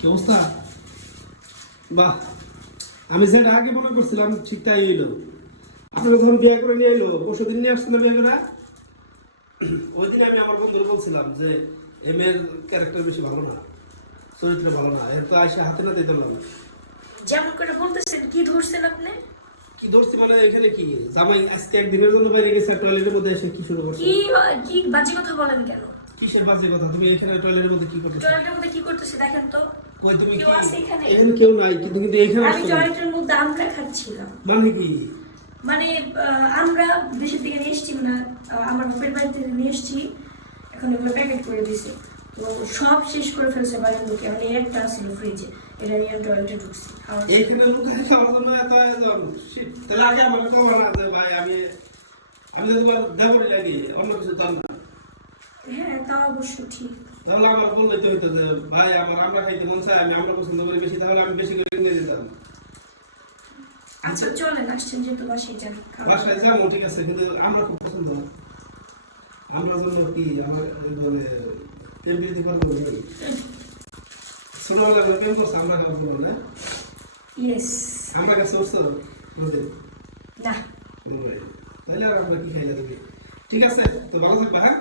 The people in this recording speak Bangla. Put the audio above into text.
কি অবস্থা? বাহ, আমি যেটা আগে মনে করছিলাম ঠিক তাই এলো। আপনারা যখন বিয়ে করে নিয়ে এলো, পরশু দিন নিয়ে আসছিল বিয়ে করে, ওই দিন আমি আমার বন্ধুরা বলছিলাম যে এম এর ক্যারেক্টার বেশি ভালো না, চরিত্র ভালো না, এর তো আসে হাতে নাতে ধরলাম। যেমন করে বলতেছেন, কি ধরছেন আপনি? কি ধরছি মানে এখানে কি জামাই আজকে একদিনের জন্য বাইরে গেছে, টয়লেটের মধ্যে এসে কি শুরু করছে? কি বাজে কথা বলেন কেন? কিসের বাজে কথা? তুমি এখানে টয়লেটের মধ্যে কি করতেছো? টয়লেটের মধ্যে কি করতেছে দেখেন তো। কই তুমি কেউ আছে এখানে? এখানে কেউ নাই, কিন্তু কিন্তু এখানে আমি আসছো টয়লেটের মধ্যে আমরা খাচ্ছিলাম। মানে কি? মানে আমরা দেশের থেকে নিয়ে এসছি, মানে আমার বাপের বাড়ি থেকে নিয়ে এসছি, এখন এগুলো প্যাকেট করে দিয়েছে। তো সব শেষ করে ফেলছে বাড়ির লোকে, মানে একটা ছিল ফ্রিজে, এটা নিয়ে টয়লেটে ঢুকছি। এইখানে লুকাই খাওয়ার জন্য এত আয়োজন। Shit, তাহলে আগে আমার কেউ না যে ভাই আমি আমি তো তোমার দেবরি লাগি, অন্য কিছু তার না। হ্যাঁ, তা অবশ্য ঠিক। তাহলে আমার বললে তো হইতো যে ভাই আমরা খাইতে মন চাই, আমি আমরা পছন্দ করি বেশি, তাহলে আমি বেশি করে নিয়ে যেতাম। আচ্ছা চলেন, আসছেন যেহেতু বাসায় যান। বাসায় যাবো ঠিক আছে, কিন্তু আমরা খুব পছন্দ, আমরা জন্য কি আমার মানে প্রেম প্রীতি করবো নেই। ছোটবেলা প্রেম করছে, আমরা খাবো না। ইয়েস। আমরা কাছে উঠছো নদী না। তাহলে আর আমরা কি খাইলে দেখি। ঠিক আছে, তো ভালো থাকবা। হ্যাঁ।